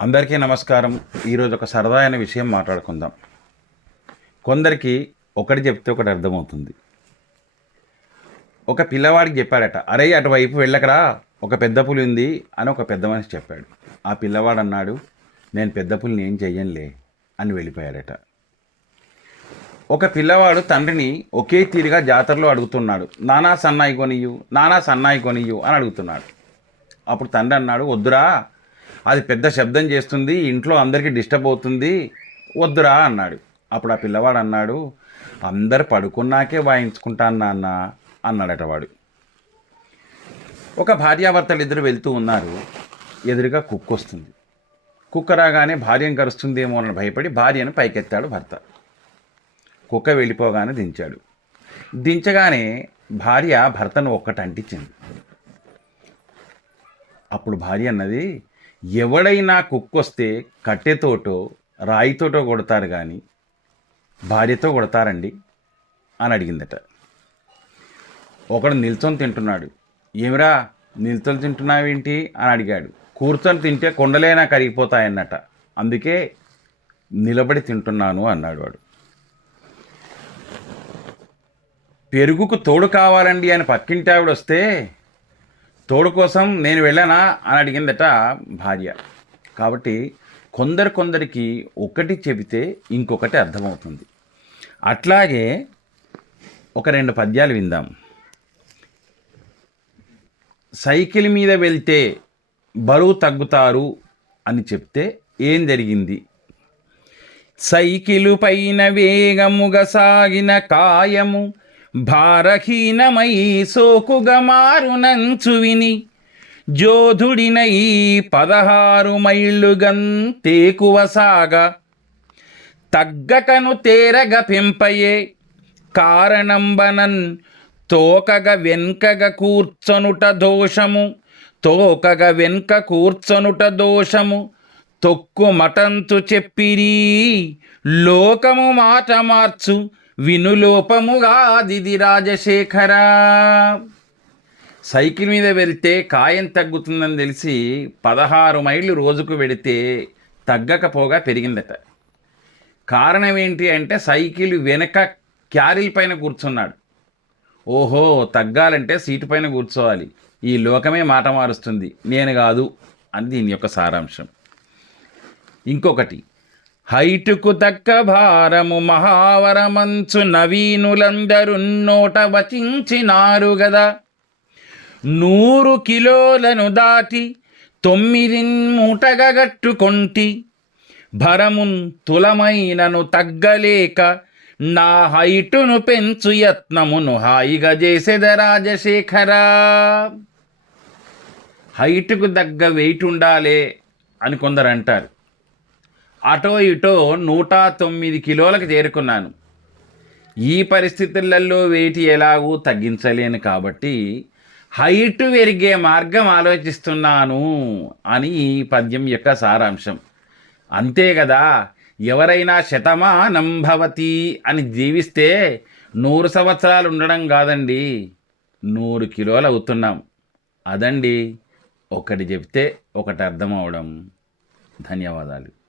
అందరికీ నమస్కారం. ఈరోజు ఒక సరదా అయిన విషయం మాట్లాడుకుందాం. కొందరికి ఒకటి చెప్తే ఒకటి అర్థమవుతుంది. ఒక పిల్లవాడికి చెప్పాడట అరే అటువైపు వెళ్ళకరా ఒక పెద్ద పులి ఉంది అని ఒక పెద్ద మనిషి చెప్పాడు. ఆ పిల్లవాడు అన్నాడు నేను పెద్ద పులిని ఏం చెయ్యనులే అని వెళ్ళిపోయాడట. ఒక పిల్లవాడు తండ్రిని ఒకే తీరుగా జాతరలో అడుగుతున్నాడు నానా సన్నాయి కొనియు నానా సన్నాయి కొనియు అని అడుగుతున్నాడు. అప్పుడు తండ్రి అన్నాడు వద్దురా అది పెద్ద శబ్దం చేస్తుంది ఇంట్లో అందరికీ డిస్టర్బ్ అవుతుంది. వద్దురా అన్నాడు. అప్పుడు ఆ పిల్లవాడు అన్నాడు అందరు పడుకున్నాకే వాయించుకుంటాను నాన్న అన్నాడట వాడు. ఒక భార్యాభర్తలు ఇద్దరు వెళ్తూ ఉన్నారు. ఎదురుగా కుక్క వస్తుంది. కుక్క రాగానే భార్యను కరుస్తుందేమో అని భయపడి భార్యను పైకెత్తాడు భర్త. కుక్క వెళ్ళిపోగానే దించాడు. దించగానే భార్య భర్తను ఒక్కటంటించింది. అప్పుడు భార్య అన్నది ఎవడైనా కుక్కొస్తే కట్టెతోటో రాయితోటో కొడతారు కానీ భార్యతో కొడతారండి అని అడిగిందట. ఒకడు నిల్చొని తింటున్నాడు. ఏమిరా నిల్చొని తింటున్నావేంటి అని అడిగాడు. కూర్చొని తింటే కొండలైనా కరిగిపోతాయన్నట. అందుకే నిలబడి తింటున్నాను అన్నాడు వాడు. పెరుగుకు తోడు కావాలండి అని పక్కింటి ఆవిడ వస్తే తోడు కోసం నేను వెళ్ళానా అని అడిగిందట భార్య. కాబట్టి కొందరు కొందరికి ఒకటి చెబితే ఇంకొకటి అర్థమవుతుంది. అట్లాగే ఒక రెండు పద్యాలు విందాం. సైకిల్ మీద వెళ్తే బరువు తగ్గుతారు అని చెప్తే ఏం జరిగింది? సైకిలు పైన వేగముగా సాగిన కాయము భారహీనమై సోకుగా మారునంచు విని జోధుడినై పదహారు మైళ్ళుగం తేకువ తగ్గకను తేరగ పెంపయే కారణంబనన్ తోకగ వెన్కగ కూర్చొనుట దోషము తోకగ వెన్క కూర్చొనుట దోషము తొక్కు మటంతు చెప్పిరీ లోకము మాట మార్చు వినులోపముగా దిది రాజశేఖర. సైకిల్ మీద వెళ్తే కాయం తగ్గుతుందని తెలిసి పదహారు మైళ్ళు రోజుకు వెడితే తగ్గకపోగా పెరిగిందట. కారణం ఏంటి అంటే సైకిల్ వెనక క్యారీల పైన కూర్చున్నాడు. ఓహో తగ్గాలంటే సీటు పైన కూర్చోవాలి. ఈ లోకమే మాట మారుస్తుంది. నేను కాదు అని దీని యొక్క సారాంశం. ఇంకొకటి హైటుకు తక్క భారము మహావరమంచు నవీనులందరున్నోట వచించినారు గదా. నూరు కిలోలను దాటి తొమ్మిదిన్ మూటగా భరమున్ తులమైనను తగ్గలేక నా హైటును పెంచు యత్నమును హాయిగా చేసేద రాజశేఖరా. హైటుకు తగ్గ వెయిట్ ఉండాలే అని కొందరు అంటారు అటో ఇటో నూట తొమ్మిది కిలోలకు చేరుకున్నాను. ఈ పరిస్థితులలో వెయిట్ ఎలాగూ తగ్గించలేను కాబట్టి హైట్ పెరిగే మార్గం ఆలోచిస్తున్నాను అని ఈ పద్యం యొక్క సారాంశం. అంతే కదా ఎవరైనా శతమానం భవతి అని జీవిస్తే నూరు సంవత్సరాలు ఉండడం కాదండి నూరు కిలోలు అవుతున్నాం. అదండి ఒకటి చెప్తే ఒకటి అర్థం అవడం. ధన్యవాదాలు.